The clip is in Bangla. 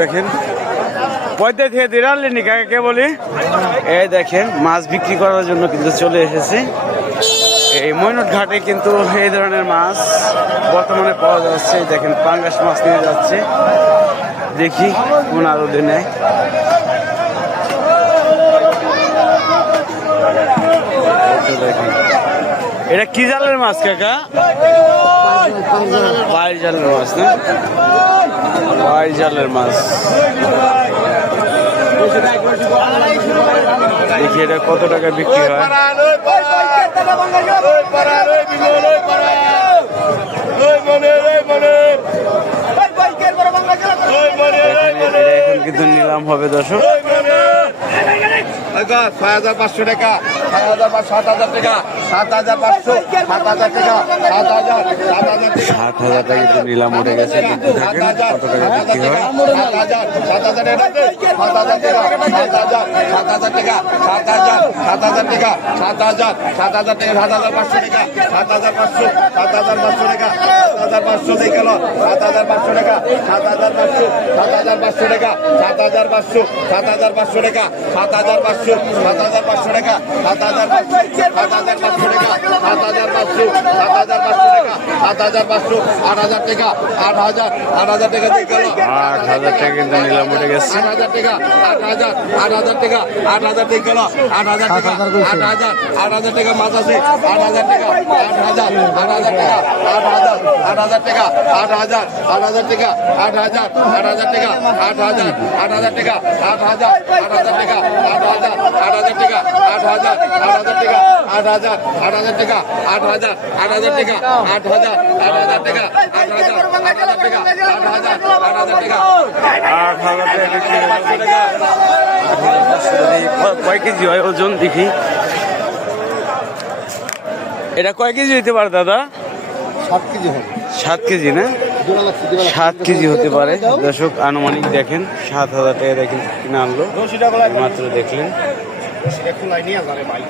দেখেন পয়দা থেকে দিরালেনি কাকে বলি এই দেখেন মাছ বিক্রি করার জন্য কিন্তু চলে এসেছে এই ময়নট ঘাটে কিন্তু এই ধরনের মাছ বর্তমানে পাওয়া যাচ্ছে দেখেন পাঙ্গাস মাছ নিয়ে যাচ্ছে দেখি কোন আরো নেয় দেখেন এটা কি জালের মাছ কাকা বাইর জালের মাছ না বাইর জালের মাছ দেখি এটা কত টাকা বিক্রি হয় এখন কিন্তু নিলাম হবে দর্শক 6,500 টাকা 7,000 টাকা 7,500 7,000 টাকা 7,000 টাকা কিন্তু নিলাম উঠে গেছে কত টাকা বিক্রি হয় 7,000 টাকা 7,000 টাকা 7,000 টাকা 7,500 টাকা 7,500 টাকা 7,500 দিয়ে গেল 7,500 টাকা 7,500 টাকা 7,500 টাকা 7,500 টাকা 7,500 টাকা 7,500 টাকা 7,500 8,000 টাকা 8,000 টাকা দিয়ে গেল 8,000 টাকা কিন্তু নিলাম উঠে গেছে 8,000 টাকা 8,000 টাকা 8,000 দিয়ে গেল 8,000 টাকা 8,000 টাকা মাছ আছে 8,000 টাকা 8,000 টাকা 8,000 টাকা 8,000 টাকা 8,000 টাকা 8,000 টাকা 8,000 টাকা 8,000 টাকা 8,000 টাকা 8,000 টাকা 8,000 টাকা 8,000 টাকা 8,000 টাকা 8,000 টাকা কয় কেজি হয় ওজন দেখি এটা কয় কেজি হইতে পারে দাদা 7 কেজি হবে 7 কেজি না 7 কেজি হতে পারে দর্শক আনুমানিক দেখেন 7,000 টাকা দেখেন কিনে আনলো মাত্র দেখলেন একটু লাইনে আজারে ভাই